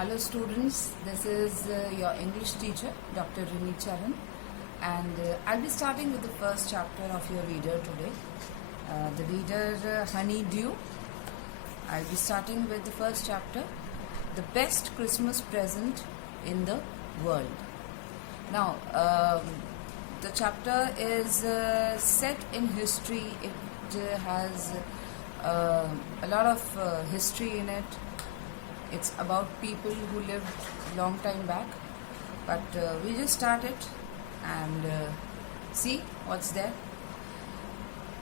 Hello students, this is your English teacher Dr. Rini Charan, and I'll be starting with the first chapter of your reader today. The reader Honeydew. I'll be starting with the first chapter, The Best Christmas Present in the World. Now, the chapter is set in history. It has a lot of history in it. It's about people who lived long time back, but we just start it and see what's there.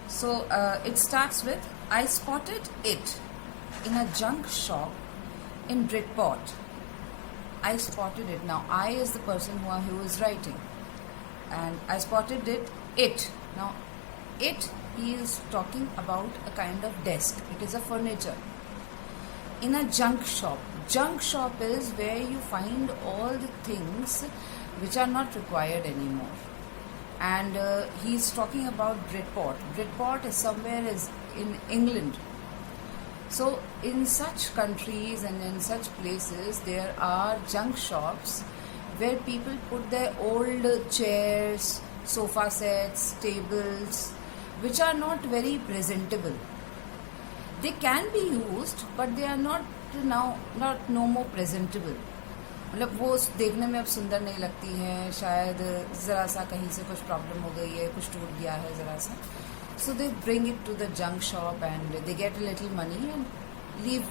So it starts with, I spotted it in a junk shop in Bridport. I spotted it. Now I is the person who is writing, and I spotted it. Now it, he is talking about a kind of desk. It is a furniture in a junk shop. Junk shop is where you find all the things which are not required anymore. And he's talking about Bridport. Bridport is somewhere in England. So in such countries and in such places, there are junk shops where people put their old chairs, sofa sets, tables, which are not very presentable. They can be used, but they are not no more presentable. मतलब वो देखने में अब सुंदर नहीं लगती हैं, शायद ज़रा सा कहीं से कुछ प्रॉब्लम हो गई है, कुछ टूट गया है ज़रा सा. So they bring it to the junk shop and they get a little money and leave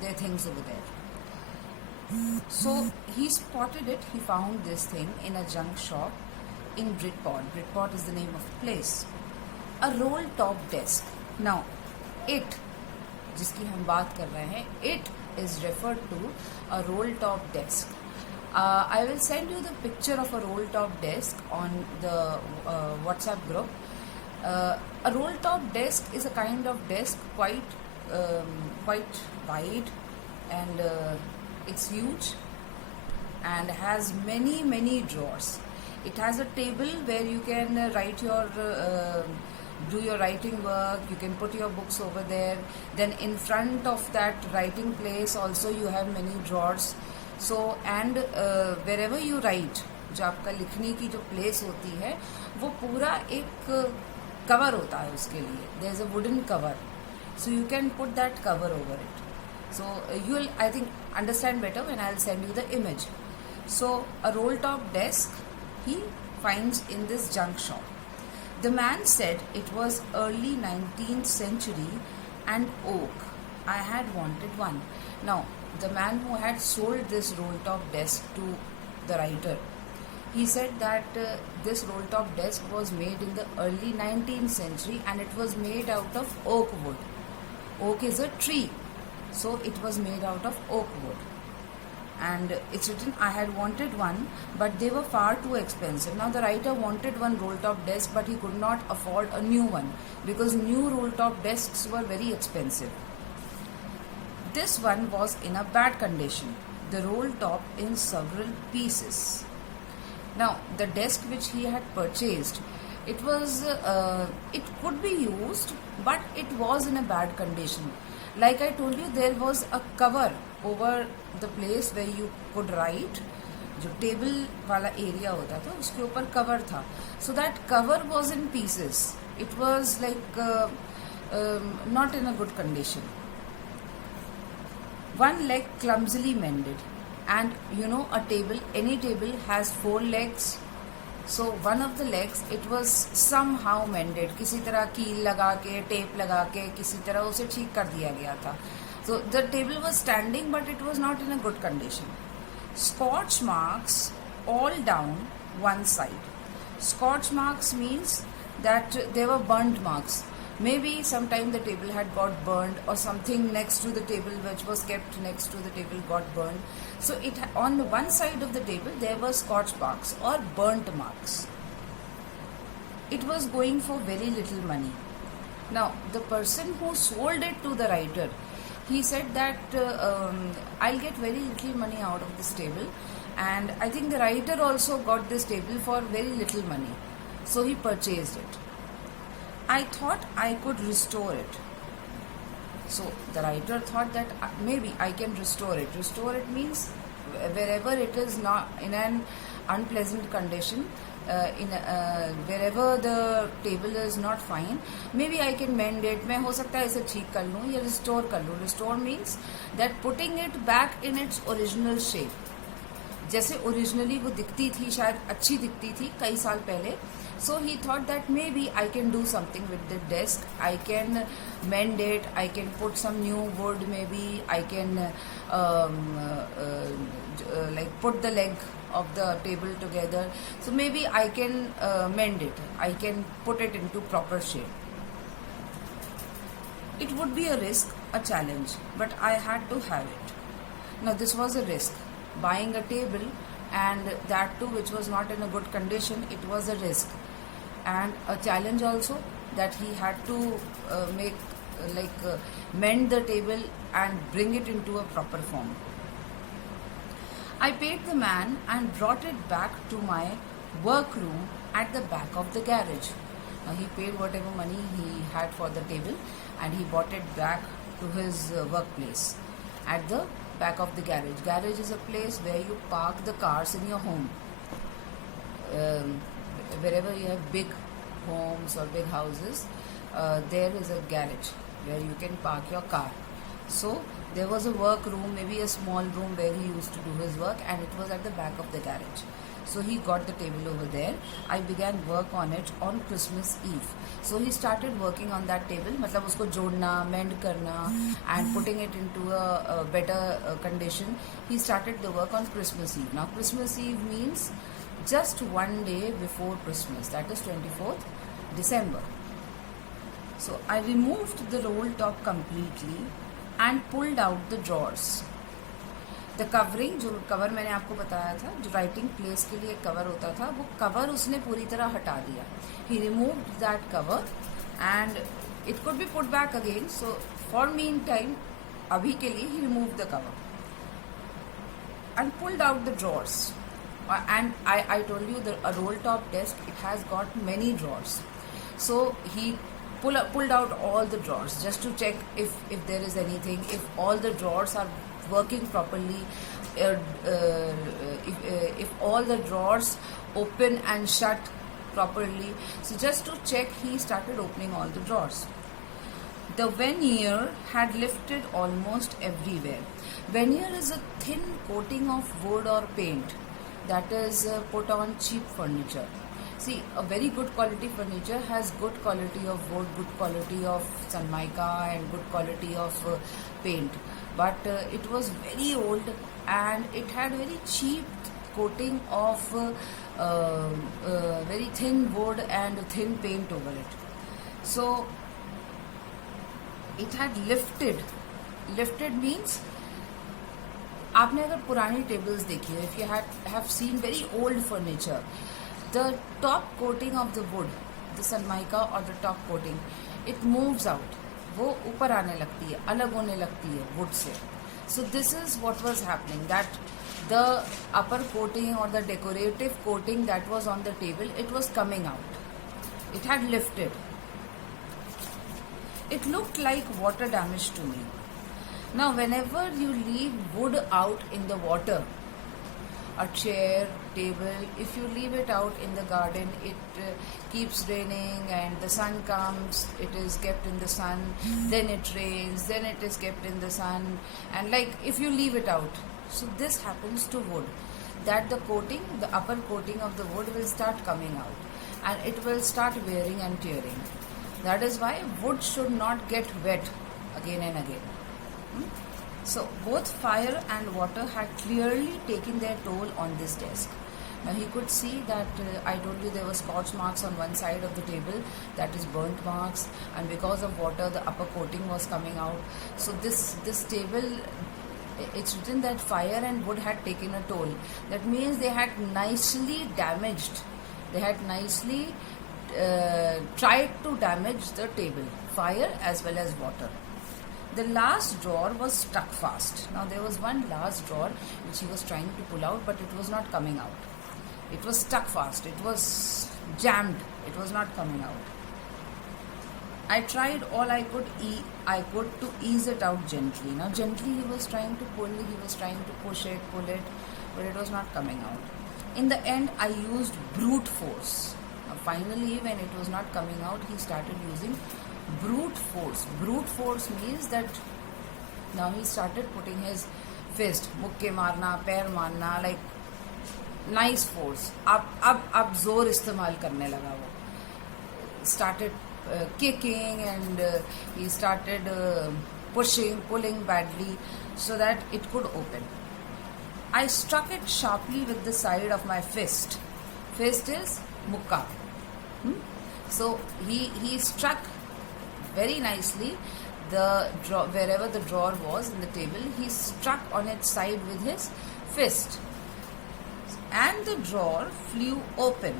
their things over there. So he spotted it, he found this thing in a junk shop in Bridport. Bridport is the name of the place. A roll top desk. Now, it, जिसकी हम बात कर रहे हैं, it is referred to a roll top desk. I will send you the picture of a roll top desk on the WhatsApp group. A roll top desk is a kind of desk quite wide, and it's huge and has many drawers. It has a table where you can write your do your writing work. You can put your books over there. Then in front of that writing place also you have many drawers. So and wherever you write, जो आपका लिखने की जो place होती है, वो पूरा एक cover होता है उसके लिए. There is a wooden cover, so you can put that cover over it. So you will, I think, understand better when I will send you the image. So a roll top desk he finds in this junk shop. The man said it was early 19th century and oak. I had wanted one. Now, the man who had sold this roll-top desk to the writer, he said that this roll-top desk was made in the early 19th century and it was made out of oak wood. Oak is a tree, so it was made out of oak wood. And it's written, I had wanted one, but they were far too expensive. Now the writer wanted one roll-top desk, but he could not afford a new one because new roll-top desks were very expensive. This one was in a bad condition, the roll-top in several pieces. Now the desk which he had purchased, it was it could be used, but it was in a bad condition. Like I told you, there was a cover over the place where you could write. जो table वाला area होता था उसके ऊपर cover था. So that cover was in pieces. It was like not in a good condition. One leg clumsily mended, and you know a table, any table has 4 legs. So one of the legs, it was somehow mended. किसी तरह कील लगा के, tape लगा के, किसी तरह उसे ठीक कर दिया गया था. So the table was standing, but it was not in a good condition. Scorch marks all down one side. Scorch marks means that there were burnt marks. Maybe sometime the table had got burned, or something next to the table which was kept next to the table got burned. So it on the one side of the table there were scorch marks or burnt marks. It was going for very little money. Now the person who sold it to the writer, he said that I'll get very little money out of this table, and I think the writer also got this table for very little money. So he purchased it. I thought I could restore it. So the writer thought that maybe I can restore it. Restore it means wherever it is not in an unpleasant condition, wherever the table is not fine, maybe I can mend it. मैं हो सकता है इसे ठीक कर लूँ या restore कर लूँ. Restore means that putting it back in its original shape. जैसे ओरिजिनली वो दिखती थी, शायद अच्छी दिखती थी कई साल पहले. So he thought that maybe I can do something with the desk. I can mend it. I can put some new wood. Maybe I can like put the leg of the table together. So maybe I can mend it. I can put it into proper shape. It would be a risk, a challenge, but I had to have it. Now this was a risk. Buying a table, and that too which was not in a good condition, it was a risk and a challenge also, that he had to mend the table and bring it into a proper form. I paid the man and brought it back to my workroom at the back of the garage. Now he paid whatever money he had for the table and he brought it back to his workplace at the back of the garage. Garage is a place where you park the cars in your home. Wherever you have big homes or big houses, there is a garage where you can park your car. So there was a work room, maybe a small room where he used to do his work, and it was at the back of the garage. So he got the table over there. I began work on it on Christmas Eve. So he started working on that table, मतलब उसको जोड़ना, mend करना, and putting it into a better condition. He started the work on Christmas Eve. Now Christmas Eve means just one day before Christmas, that is 24th December. So I removed the roll top completely and pulled out the drawers. The covering, जो cover मैंने आपको बताया था, जो writing place के लिए cover होता था, वो कवर उसने पूरी तरह हटा दिया. He removed that cover and it could be put back again. So for meantime, अभी के लिए he remove the cover and pulled out the drawers. And I told you that a roll top desk, it has got many drawers. So he pulled out all the drawers just to check if there is anything, if all the drawers are working properly, if all the drawers open and shut properly. So just to check, he started opening all the drawers. The veneer had lifted almost everywhere. Veneer is a thin coating of wood or paint that is put on cheap furniture. See, a very good quality furniture has good quality of wood, good quality of Sanmaika and good quality of paint. But it was very old and it had very cheap coating of very thin wood and thin paint over it. So it had lifted. Lifted means, आपने अगर पुरानी tables देखी है, if you have seen very old furniture, the top coating of the wood, the Sanmaika or the top coating, it moves out. वो ऊपर आने लगती है, अलग होने लगती है wood से. So this is what was happening, that the upper coating or the decorative coating that was on the table, it was coming out. It had lifted. It looked like water damage to me. Now whenever you leave wood out in the water, a chair, table, if you leave it out in the garden, it keeps raining and the sun comes, it is kept in the sun, then it rains, then it is kept in the sun, and like if you leave it out. So this happens to wood, that the coating, the upper coating of the wood will start coming out and it will start wearing and tearing. That is why wood should not get wet again and again. So both fire and water had clearly taken their toll on this desk. Now he could see that I told you there were scorch marks on one side of the table, that is burnt marks, and because of water the upper coating was coming out. So this table, it's written that fire and wood had taken a toll. That means they had nicely damaged, they had nicely tried to damage the table, fire as well as water. The last drawer was stuck fast. Now there was one last drawer which he was trying to pull out, but it was not coming out. It was stuck fast. It was jammed. It was not coming out. I tried all I could to ease it out gently. Now gently he was trying to pull, he was trying to pull it, but it was not coming out. In the end, I used brute force. Now finally, when it was not coming out, he started using brute force. Brute force means that now he started putting his fist, mukke marna, pair marna, like nice force. अब जोर इस्तेमाल करने लगा वो. Started kicking and he started pulling badly so that it could open. I struck it sharply with the side of my fist. Fist is mukka. So he struck very nicely wherever the drawer was in the table. He struck on its side with his fist, and the drawer flew open.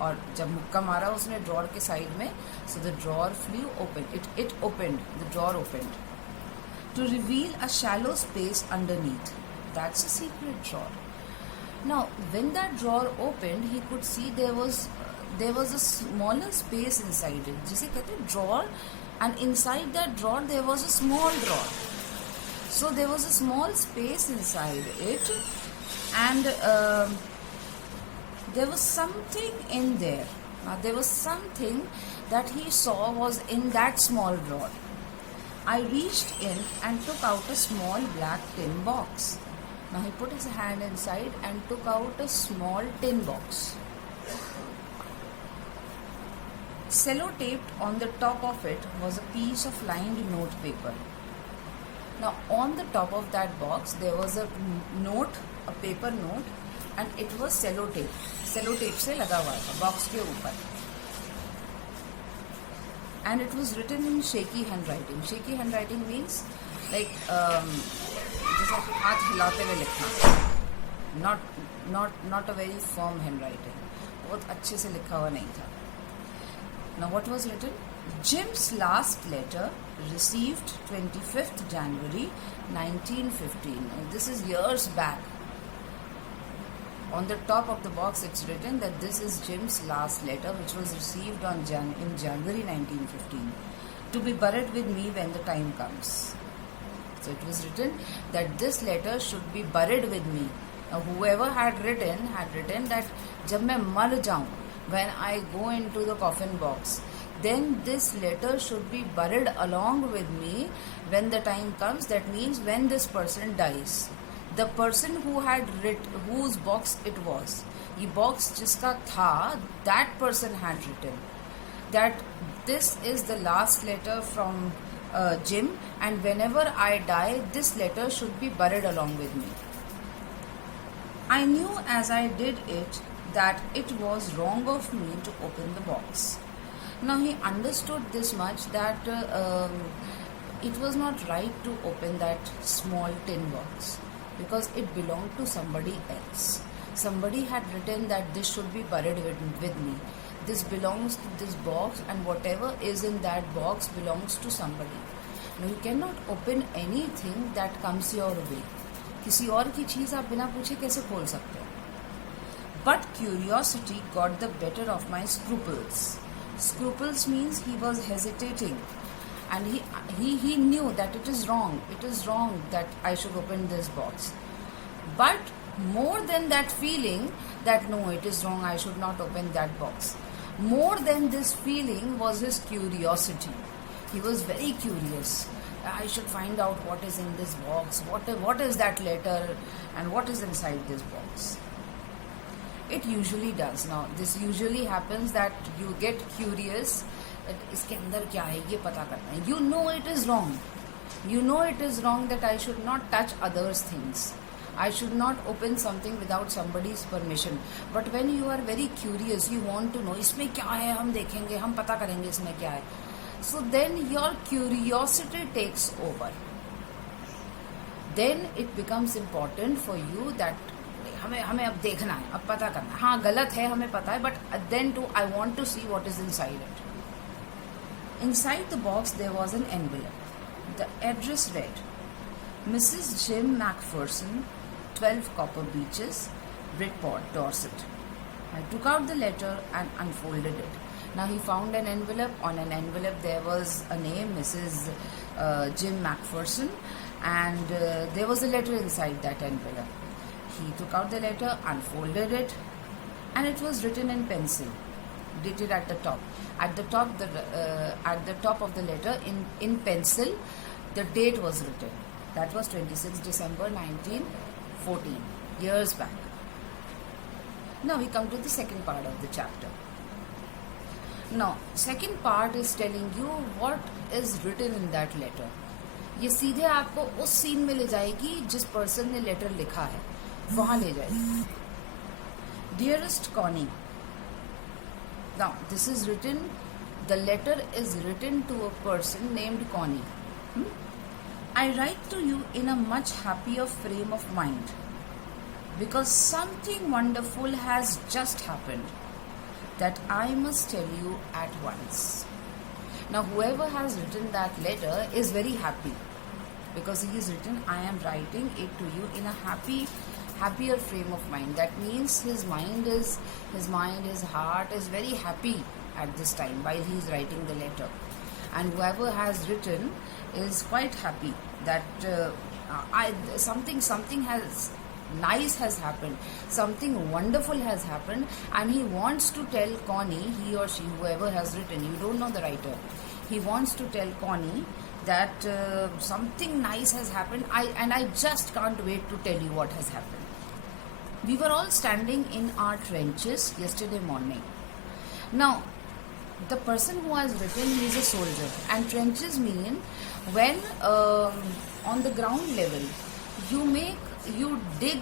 और जब मुक्का मारा उसने drawer के side में, so the drawer flew open. It opened. The drawer opened to reveal a shallow space underneath. That's a secret drawer. Now, when that drawer opened, he could see there was a smaller space inside it. जिसे कहते हैं drawer, and inside that drawer there was a small drawer. So there was a small space inside it, and there was something in there. Now there was something that he saw was in that small drawer. I reached in and took out a small black tin box. Now he put his hand inside and took out a small tin box. Sellotaped on the top of it was a piece of lined note paper. Now on the top of that box there was a note, a paper note, and it was sellotape. Sellotape से लगा हुआ था box के ऊपर. And it was written in shaky handwriting. Shaky handwriting means like जैसे हाथ हिलाते हुए लिखना. Not a very firm handwriting. बहुत अच्छे से लिखा हुआ नहीं था. Now what was written? Jim's last letter received 25th January 1915. This is years back. On the top of the box it's written that this is Jim's last letter which was received in January 1915 to be buried with me when the time comes. So it was written that this letter should be buried with me. Now whoever had written that जब मैं मर जाऊं, when I go into the coffin box, then this letter should be buried along with me when the time comes. That means when this person dies. The person who had whose box it was, ये box जिसका था, that person had written that this is the last letter from Jim, and whenever I die, this letter should be buried along with me. I knew as I did it that it was wrong of me to open the box. Now he understood this much that it was not right to open that small tin box, because it belonged to somebody else. Somebody had written that this should be buried with me. This belongs to this box, and whatever is in that box belongs to somebody. Now you cannot open anything that comes your way. किसी और की चीज़ आप बिना पूछे कैसे खोल सकते हो? But curiosity got the better of my scruples. Scruples means he was hesitating. And he knew that it is wrong that I should open this box. But more than that feeling that no, it is wrong, I should not open that box. More than this feeling was his curiosity. He was very curious. I should find out what is in this box, what is that letter, and what is inside this box. It usually does. Now, this usually happens that you get curious that इसके अंदर क्या है ये पता करना है. You know it is wrong. You know it is wrong that I should not touch others' things. I should not open something without somebody's permission. But when you are very curious, you want to know इसमें क्या है, हम देखेंगे, हम पता करेंगे इसमें क्या है. So then your curiosity takes over. Then it becomes important for you that हमें अब देखना है, अब पता करना है. हाँ गलत है हमें पता है, but then too I want to see what is inside it. Inside the box there was an envelope. The address read, Mrs. Jim Macpherson, 12 Copper Beeches, Bridport, Dorset. I took out the letter and unfolded it. Now he found an envelope. On an envelope there was a name, Mrs. Jim Macpherson, and there was a letter inside that envelope. He took out the letter, unfolded it, and it was written in pencil, dated at the top. At the top of the letter, in pencil, the date was written. That was 26 December 1914, years back. Now we come to the second part of the chapter. Now, second part is telling you what is written in that letter. ये सीधे आपको उस scene में ले जाएगी जिस person ने letter लिखा है, वहां ले जाएगी. Dearest Connie. Now, this is written, the letter is written to a person named Connie. I write to you in a much happier frame of mind because something wonderful has just happened that I must tell you at once. Now, whoever has written that letter is very happy because he is written, I am writing it to you in a happier frame of mind. That means his heart is very happy at this time while he is writing the letter. And whoever has written is quite happy that something has nice has happened, something wonderful has happened, and he wants to tell Connie, he or she, whoever has written, you don't know the writer, he wants to tell Connie that something nice has happened, and I just can't wait to tell you what has happened. We were all standing in our trenches yesterday morning. Now, the person who has written, he is a soldier, and trenches mean when on the ground level you dig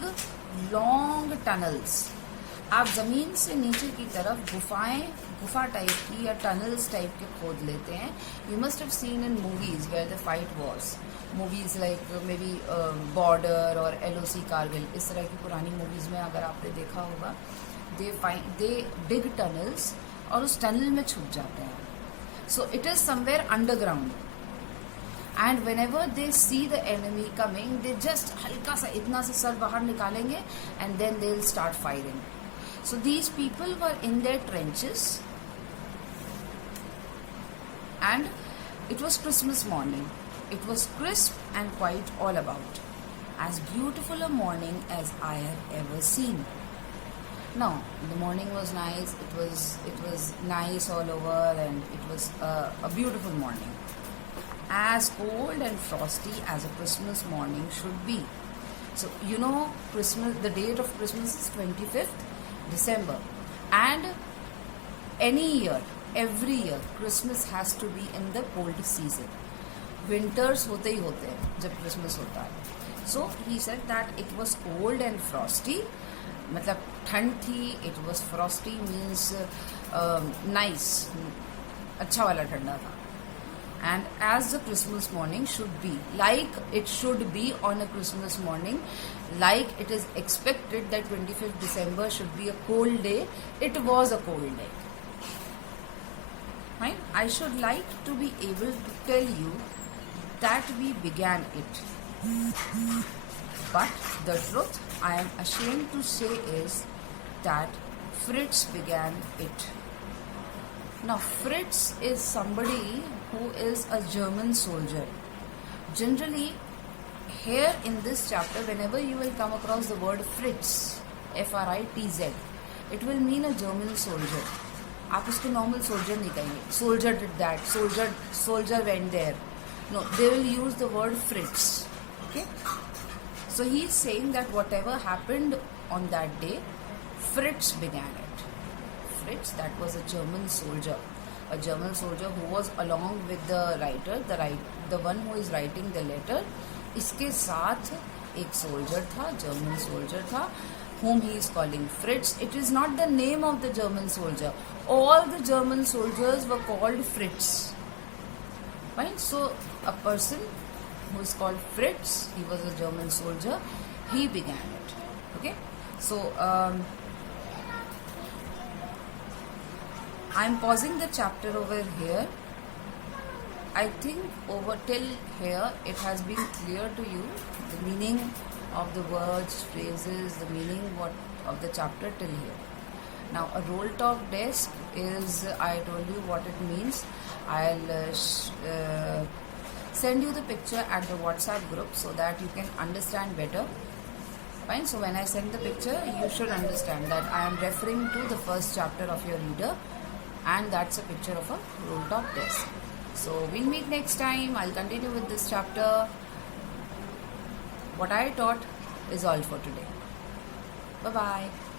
long tunnels. आप ज़मीन से नीचे की तरफ गुफा type की या tunnels type के खोद लेते हैं. You must have seen in movies where the fight was. Movies like maybe Border or LOC Kargil, इस तरह की पुरानी movies में अगर आपने देखा होगा, they dig tunnels और उस टनल में छुप जाते हैं. So it is somewhere underground. And whenever they see the enemy coming, they just हल्का सा इतना सा सर बाहर निकालेंगे and then they'll start firing. So these people were in their trenches and it was Christmas morning. It was crisp and quite all about. As beautiful a morning as I have ever seen. Now, the morning was nice, it was nice all over, and it was a beautiful morning. As cold and frosty as a Christmas morning should be. So, you know, Christmas, the date of Christmas is 25th December. And any year, every year, Christmas has to be in the cold season. Winters होते ही होते हैं जब Christmas होता है. So, he said that it was cold and frosty. मतलब ठंड थी, it was frosty means nice, अच्छा वाला ठंडा था. And as the Christmas morning should be, like it should be on a Christmas morning, like it is expected that 25th December should be a cold day, it was a cold day. Right? I should like to be able to tell you that we began it. But the truth I am ashamed to say is that Fritz began it. Now, Fritz is somebody who is a German soldier. Generally, here in this chapter, whenever you will come across the word Fritz, F-R-I-T-Z, it will mean a German soldier. आप उसको normal soldier नहीं कहेंगे. Soldier did that. Soldier went there. No, they will use the word Fritz. Okay? So he is saying that whatever happened on that day, Fritz began it. Fritz, that was a German soldier who was along with the writer, the one who is writing the letter. इसके साथ एक soldier था, German soldier था, whom he is calling Fritz. It is not the name of the German soldier. All the German soldiers were called Fritz. Right? So a person who is called Fritz, he was a German soldier, he began it. Okay? So I am pausing the chapter over here. I think over till here it has been clear to you the meaning of the words, phrases, the meaning of the chapter till here. Now, a roll top desk is, I told you what it means. I'll send you the picture at the WhatsApp group so that you can understand better. Fine. So when I send the picture, you should understand that I am referring to the first chapter of your reader, and that's a picture of a roll top desk. So we'll meet next time. I'll continue with this chapter. What I taught is all for today. Bye bye.